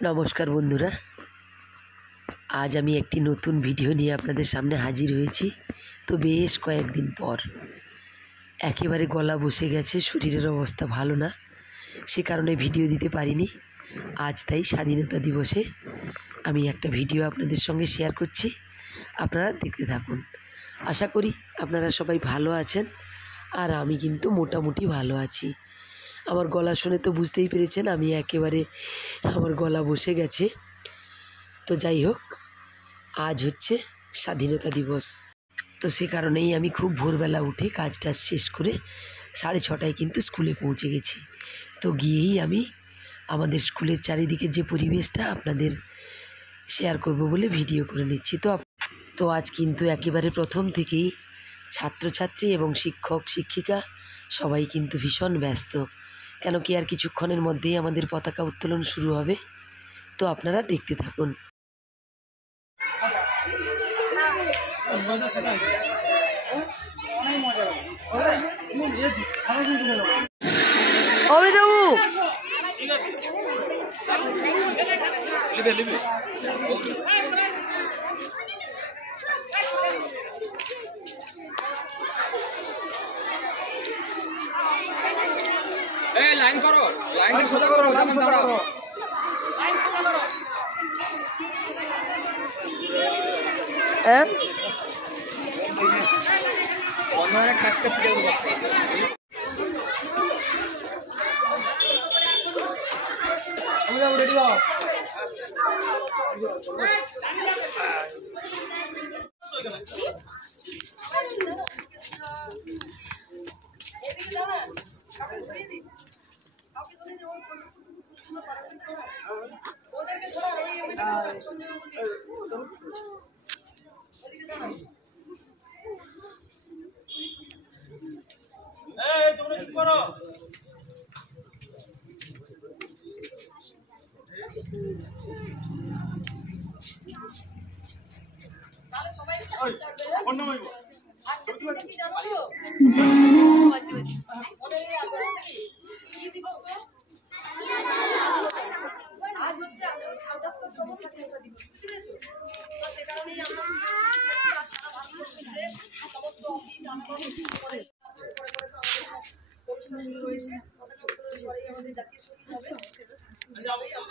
नमस्कार बंधुरा आज आमी एकटी नतून भिडियो निये आपनादेर सामने हाजिर हयेछि। तो बेश कयेकदिन पर एकेबारे गला बसे गेছে, शरीरेर अवस्था भालो ना, से कारणे भिडियो दिते पारिनी। आज ताई स्वाधीनता दिवसे आमी एकटा भिडियो आपनादेर संगे शेयर करछि, आपनारा देखते थाकुन। आशा करी आपनारा सबाई भालो आछेन और आमी किन्तु मोटामुटी भालो आछि। আমার গলা শুনে তো বুঝতেই পেরেছেন আমি একেবারে আমার গলা বসে গেছে। তো যাই হোক, আজ হচ্ছে স্বাধীনতা দিবস, তো সে কারণেই আমি খুব ভোরবেলা উঠে কাজটা শেষ করে 6:30টায় কিন্তু স্কুলে পৌঁছে গেছি। তো গিয়েই আমি আমাদের স্কুলের চারিদিকে যে পরিবেশটা আপনাদের শেয়ার করব বলে ভিডিও করে নিচ্ছি। তো আজ কিন্তু একেবারে প্রথম থেকেই ছাত্রছাত্রী এবং শিক্ষক শিক্ষিকা সবাই কিন্তু ভীষণ ব্যস্ত, কেন কি আর কিছুক্ষণের মধ্যেই আমাদের পতাকা উত্তোলন শুরু হবে। তো আপনারা দেখতে থাকুন। লাইন করো, লাইনটা সোজা করো, যেমন দাঁড়াও। হ্যাঁ, বন্ধুরা কাজটা ফিরে দেবো। আমরা রেডি হও। आज হচ্ছে ৭৮তম স্বাধীনতা দিবস, বুঝতে পেরেছো? তো সে কারণেই আমরা সারা ভারতবর্ষে সমস্ত অফিস করে রয়েছে। পতাকা উত্তোলন পরেই আমাদের জাতীয় সঙ্গীত হবে।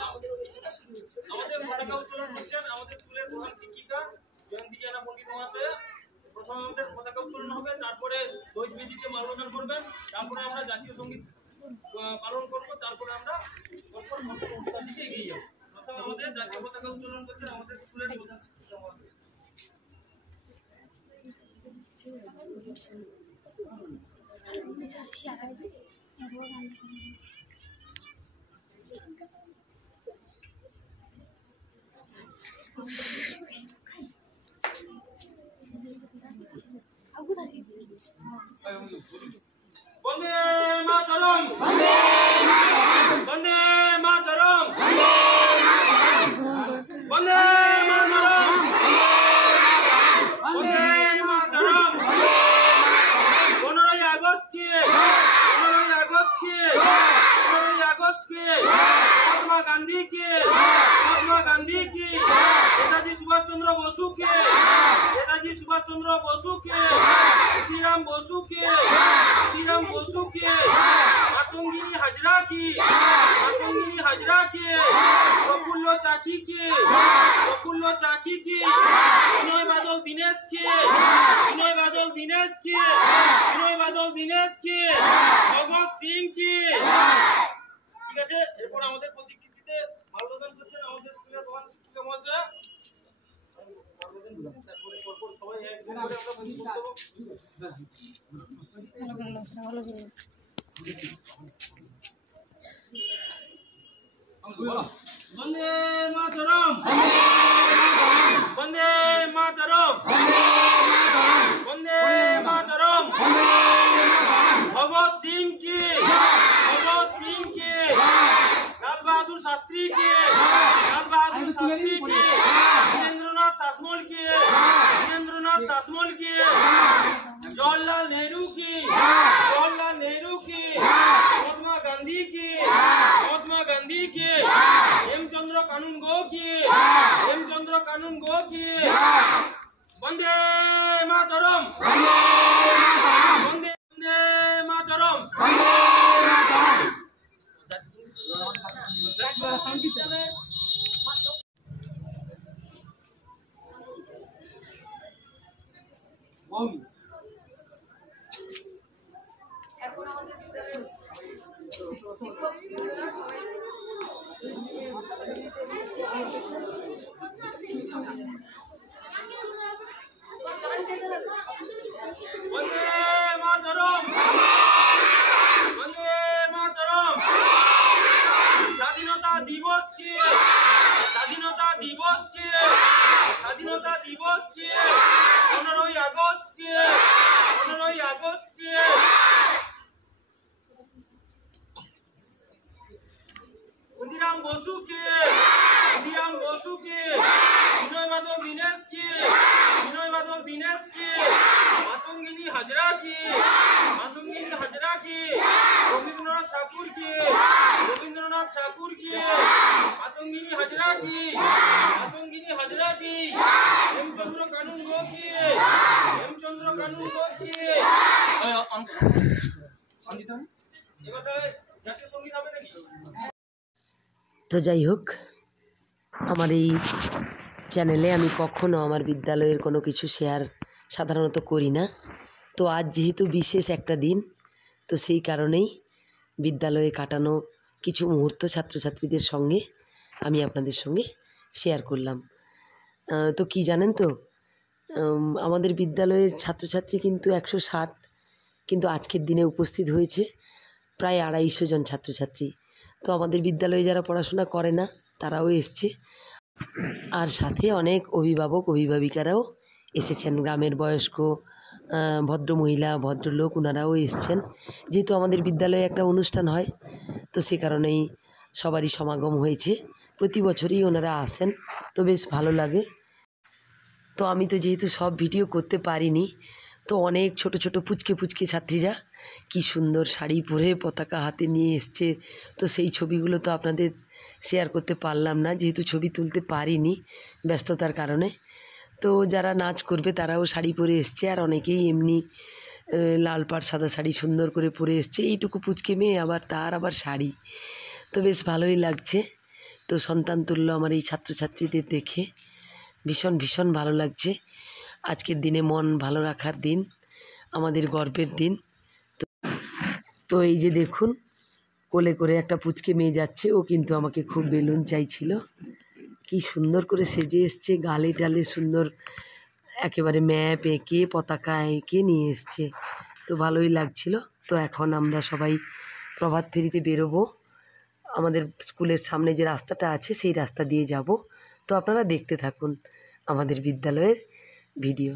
আমাদের অনুষ্ঠানটা শুরু হচ্ছে। আমাদের পতাকা উত্তোলন হচ্ছেন আমাদের স্কুলের প্রধান শিক্ষিকা জয়ন্তী জানা পণ্ডিত মহাশয়। প্রথমে আমাদের পতাকা উত্তোলন হবে, তারপরে ধ্বজ বিধিতে মাল্যদান করবেন, তারপরে আমরা জাতীয় সঙ্গীত পালন করব, তারপরে আমরা অনুষ্ঠান দিকে এগিয়ে যাব। প্রথমে আমাদের জাতীয় পতাকা উত্তোলন করছেন আমাদের স্কুলের প্রধান শিক্ষিকা মহাশয়। বন্দে মাতরম, বন্দে মাতরম, বন্দে মাতরম, বন্দে মাতরম। 15 আগস্ট কে महात्मा गांधी के नेताजी सुभाष चंद्र बोसू के खुदीराम बोसू के मातंगिनी हाजरा के प्रफुल्ल चाकी के विनय बादल दिनेश के भगत सिंह के। ঠিক আছে, এরপর আমাদের প্রতিকৃতিতে মাল্যদান করছেন আমাদের স্কুলের প্রধান শিক্ষিকা মহাশয়। বন্দে মাতরম, বন্দে মাতরম, বন্দে মাতরম। भगत सिंह के लाल बहादुर शास्त्री के वीरेंद्रनाथ ताजमहल के जवाहरलाल नेहरू की महात्मा गांधी के हेमचंद्र বিদ্যালয়ের মাত্র এখন আমাদের বিদ্যালয়ের শিক্ষক বৃন্দরা সবাই বন্দে মাতরম, বন্দে মাতরম। স্বাধীনতা দিবস কি, স্বাধীনতা দিবস কি, স্বাধীনতা দিবস কি, 15ই আগস্ট কি, 15ই আগস্ট কি। ক্ষুদিরাম বসু কে, ক্ষুদিরাম বসু কে, বিনয় বাদল দীনেশ কে, বিনয় বাদল দীনেশ কে, মাতঙ্গিনী হাজরা কে, মাতঙ্গিনী হাজরা কে, রবীন্দ্রনাথ ঠাকুর কে, রবীন্দ্রনাথ ঠাকুর কে, মাতঙ্গিনী হাজরা কে, মাতঙ্গিনী হাজরা কে, হেমচন্দ্র কানুন গো কে, হেমচন্দ্র কানুন গো কে। এবার তাহলে জাতীয় সঙ্গীত হবে নাকি? তো যাই হোক, আমার এই চ্যানেলে আমি কখনো আমার বিদ্যালয়ের কোনো কিছু শেয়ার সাধারণত করি না। তো আজ যেহেতু বিশেষ একটা দিন, তো সেই কারণেই বিদ্যালয়ে কাটানো কিছু মুহূর্ত ছাত্রছাত্রীদের সঙ্গে আমি আপনাদের সঙ্গে শেয়ার করলাম। তো কি জানেন তো, আমাদের বিদ্যালয়ের ছাত্রছাত্রী কিন্তু 160, কিন্তু আজকের দিনে উপস্থিত হয়েছে প্রায় 250 জন ছাত্রছাত্রী। তো আমাদের বিদ্যালয়ে যারা পড়াশোনা করে না তারাও এসছে, আর সাথে অনেক অভিভাবক অভিভাবিকারাও এসেছেন, গ্রামের বয়স্ক ভদ্রমহিলা ভদ্রলোক ওনারাও এসছেন। যেহেতু আমাদের বিদ্যালয়ে একটা অনুষ্ঠান হয়, তো সে কারণেই সবারই সমাগম হয়েছে। প্রতি বছরই ওনারা আসেন, তো বেশ ভালো লাগে। তো আমি তো যেহেতু সব ভিডিও করতে পারিনি, তো অনেক ছোট ছোট পুচকে পুচকে ছাত্রীরা কি সুন্দর শাড়ি পরে পতাকা হাতে নিয়ে এসছে। তো সেই ছবিগুলো তো আপনাদের শেয়ার করতে পারলাম না, যেহেতু ছবি তুলতে পারিনি ব্যস্ততার কারণে। তো যারা নাচ করবে তারাও শাড়ি পরে এসছে, আর অনেকেই এমনি লাল পাড় সাদা শাড়ি সুন্দর করে পরে এসছে। এইটুকু পুচকে মেয়ে, আবার তার আবার শাড়ি, তো বেশ ভালোই লাগছে। তো সন্তান তুল্য আমার এই ছাত্রছাত্রীদের দেখে ভীষণ ভীষণ ভালো লাগছে। আজকের দিনে মন ভালো রাখার দিন, আমাদের গর্বের দিন। তো এই যে দেখুন, কোলে করে একটা পুচকে মেয়ে যাচ্ছে, ও কিন্তু আমাকে খুব বেলুন চাইছিল। কি সুন্দর করে সেজে এসছে, গালে টালে সুন্দর একেবারে ম্যাপ এঁকে পতাকা এঁকে নিয়ে এসছে, তো ভালোই লাগছিল। তো এখন আমরা সবাই প্রভাত ফেরিতে বেরোবো। আমাদের স্কুলের সামনে যে রাস্তাটা আছে সেই রাস্তা দিয়ে যাব। তো আপনারা দেখতে থাকুন আমাদের বিদ্যালয়ের ভিডিও।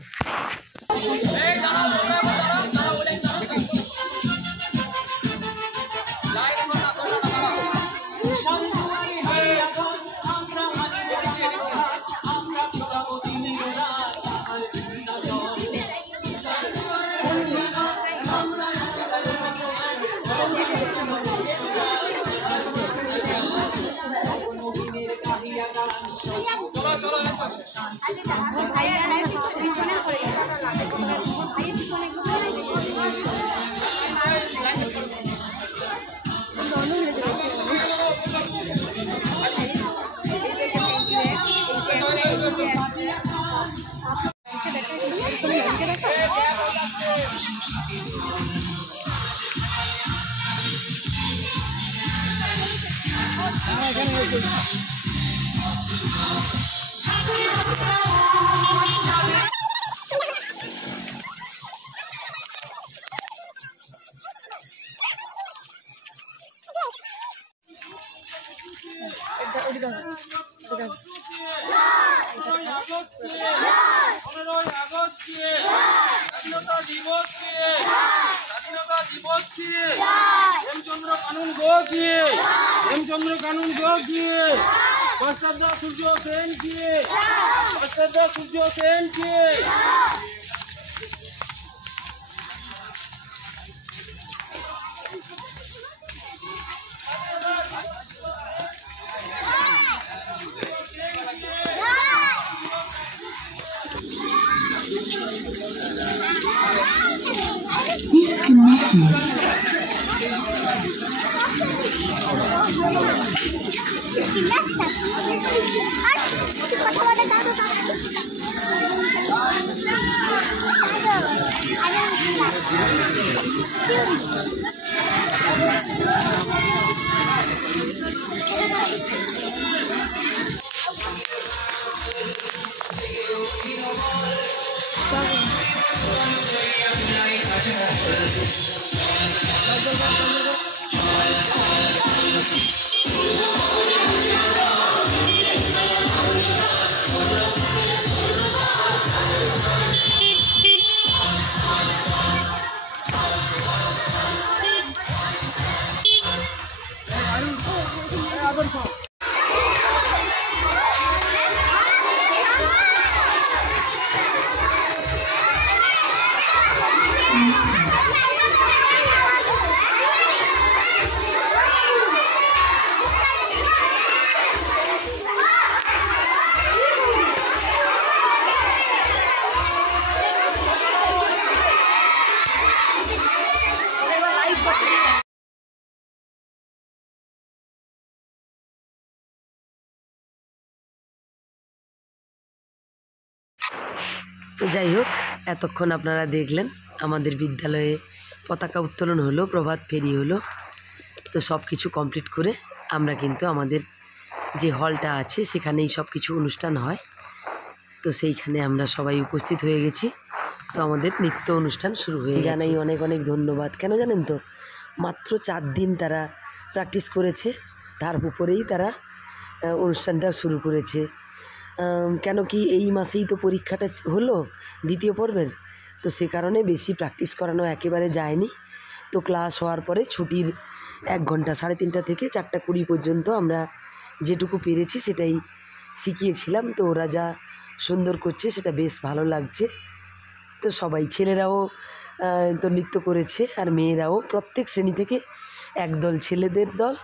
স্বাধীনতা দিবস কি, স্বাধীনতা দিবস কি, হেমচন্দ্র কানুন গো কি, হেমচন্দ্র কানুন গো কি, মাস্টারদা সূর্য সেন কি, মাস্টারদা সূর্য সেন কি। Disconnected. তো যাই হোক, এতক্ষণ আপনারা দেখলেন আমাদের বিদ্যালয়ে পতাকা উত্তোলন হলো, প্রভাত ফেরি হলো। তো সব কিছু কমপ্লিট করে আমরা কিন্তু আমাদের যে হলটা আছে সেখানেই সব কিছু অনুষ্ঠান হয়। তো সেইখানে আমরা সবাই উপস্থিত হয়ে গেছি। তো আমাদের নৃত্য অনুষ্ঠান শুরু হয়ে গেছে। জানাই অনেক অনেক ধন্যবাদ। কেন জানেন তো, মাত্র 4 দিন তারা প্র্যাকটিস করেছে, তার উপরেই তারা অনুষ্ঠানটা শুরু করেছে। কেন কি এই মাসেই তো পরীক্ষাটা হলো দ্বিতীয় পর্বের, তো সে কারণে বেশি প্র্যাকটিস করানো একেবারে যায়নি। তো ক্লাস হওয়ার পরে ছুটির 1 ঘন্টা 3:30 থেকে 4:20 পর্যন্ত আমরা যেটুকু পেরেছি সেটাই শিখিয়েছিলাম। তো ওরা যা সুন্দর করছে সেটা বেশ ভালো লাগছে। তো সবাই ছেলেরাও তো নৃত্য করেছে, আর মেয়েরাও প্রত্যেক শ্রেণী থেকে একদল, ছেলেদের দল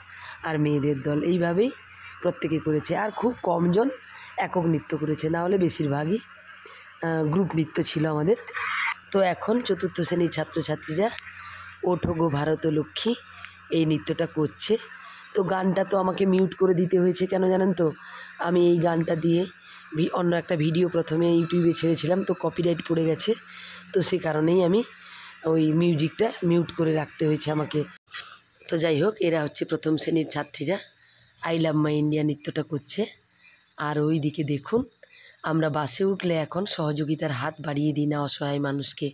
আর মেয়েদের দল, এইভাবেই প্রত্যেকে করেছে। আর খুব কমজন একক নৃত্য করেছে, না হলে বেশিরভাগই গ্রুপ নৃত্য ছিল আমাদের। তো এখন 4র্থ শ্রেণীর ছাত্রছাত্রীরা ওঠো গো ভারত লক্ষ্মী এই নৃত্যটা করছে। তো গানটা তো আমাকে মিউট করে দিতে হয়েছে, কেন জানেন তো, আমি এই গানটা দিয়ে অন্য একটা ভিডিও প্রথমে ইউটিউবে ছেড়েছিলাম, তো কপিরাইট পড়ে গেছে। তো সে কারণেই আমি ওই মিউজিকটা মিউট করে রাখতে হয়েছে আমাকে। তো যাই হোক, এরা হচ্ছে 1ম শ্রেণীর ছাত্রীরা আই লাভ মাই ইন্ডিয়া নৃত্যটা করছে। আর ওই দিকে দেখুন, আমরা বাসে উঠলে এখন সহযোগিতার হাত বাড়িয়ে দিই না অসহায় মানুষকে।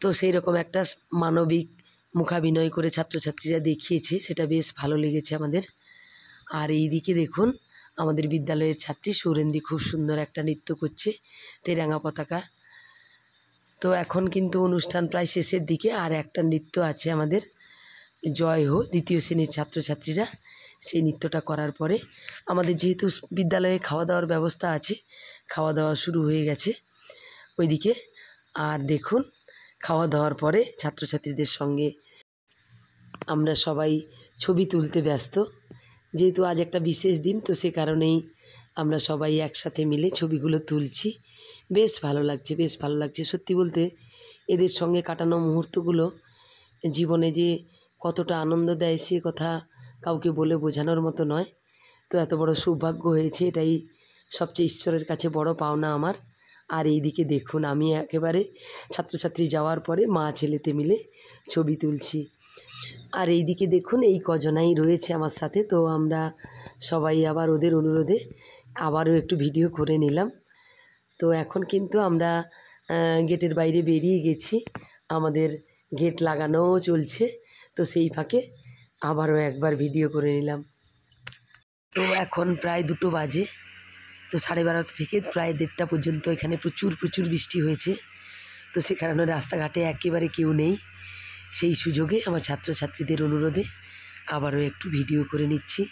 তো সেই রকম একটা মানবিক মুখাভিনয় করে ছাত্রছাত্রীরা দেখিয়েছে, সেটা বেশ ভালো লেগেছে আমাদের। আর এই দিকে দেখুন, আমাদের বিদ্যালয়ের ছাত্রী সৌরেন্দ্রী খুব সুন্দর একটা নৃত্য করছে, তেরাঙ্গা পতাকা। তো এখন কিন্তু অনুষ্ঠান প্রায় শেষের দিকে। আর একটা নৃত্য আছে আমাদের, জয় হো, 2য় শ্রেণীর ছাত্রছাত্রীরা সেই নৃত্যটা করার পরে আমাদের যেহেতু বিদ্যালয়ে খাওয়া দাওয়ার ব্যবস্থা আছে, খাওয়া দাওয়া শুরু হয়ে গেছে ওইদিকে। আর দেখুন, খাওয়া দাওয়ার পরে ছাত্রছাত্রীদের সঙ্গে আমরা সবাই ছবি তুলতে ব্যস্ত। যেহেতু আজ একটা বিশেষ দিন, তো সে কারণেই আমরা সবাই একসাথে মিলে ছবিগুলো তুলছি। বেশ ভালো লাগছে, বেশ ভালো লাগছে। সত্যি বলতে এদের সঙ্গে কাটানো মুহূর্তগুলো জীবনে যে কতটা আনন্দ দেয় সে কথা কাউকে বলে বোঝানোর মতো নয়। তো এত বড় সৌভাগ্য হয়েছে, এটাই সবচেয়ে ঈশ্বরের কাছে বড় পাওনা আমার। আর এই দিকে দেখুন, আমি একেবারে ছাত্রছাত্রী যাওয়ার পরে মা ছেলেতে মিলে ছবি তুলছি। আর এই দিকে দেখুন, এই কজনাই রয়েছে আমার সাথে। তো আমরা সবাই আবার ওদের অনুরোধে আবারও একটু ভিডিও করে নিলাম। তো এখন কিন্তু আমরা গেটের বাইরে বেরিয়ে গেছি, আমাদের গেট লাগানোও চলছে। তো সেই ফাঁকে আবারও একবার ভিডিও করে নিলাম। তো এখন প্রায় 2টো বাজে। তো 12:30 থেকে প্রায় 1:30 পর্যন্ত এখানে প্রচুর বৃষ্টি হয়েছে। তো সে কারণে রাস্তাঘাটে একেবারে কেউ নেই। সেই সুযোগে আমার ছাত্রছাত্রীদের অনুরোধে আবারও একটু ভিডিও করে নিচ্ছি।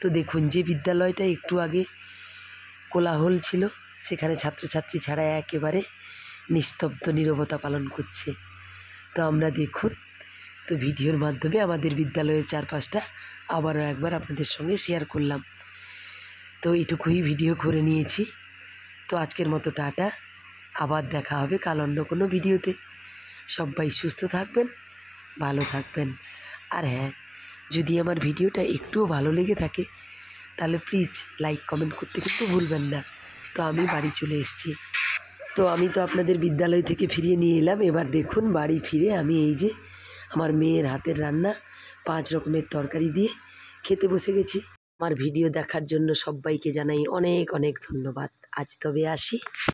তো দেখুন, যে বিদ্যালয়টা একটু আগে কোলাহল ছিল, সেখানে ছাত্রছাত্রী ছাড়া একেবারে নিস্তব্ধ নীরবতা পালন করছে। তো আমরা দেখুন, তো ভিডিওর মাধ্যমে আমাদের বিদ্যালয়ের চারপাশটা আবারও একবার আপনাদের সঙ্গে শেয়ার করলাম। তো এইটুকুই ভিডিও করে নিয়েছি। তো আজকের মতো টাটা, আবার দেখা হবে কাল অন্য কোনো ভিডিওতে। সবাই সুস্থ থাকবেন, ভালো থাকবেন। আর হ্যাঁ, যদি আমার ভিডিওটা একটুও ভালো লেগে থাকে তাহলে প্লিজ লাইক কমেন্ট করতে কিন্তু ভুলবেন না। তো আমি বাড়ি চলে এসেছি। তো আমি তো আপনাদের বিদ্যালয় থেকে ফিরিয়ে নিয়ে এলাম। এবার দেখুন বাড়ি ফিরে আমি এই যে আমার মেয়ের হাতের রান্না 5 রকমের তরকারি দিয়ে খেতে বসে গেছি। আমার ভিডিও দেখার জন্য সবাইকে জানাই অনেক অনেক ধন্যবাদ। আজ তবে আসি।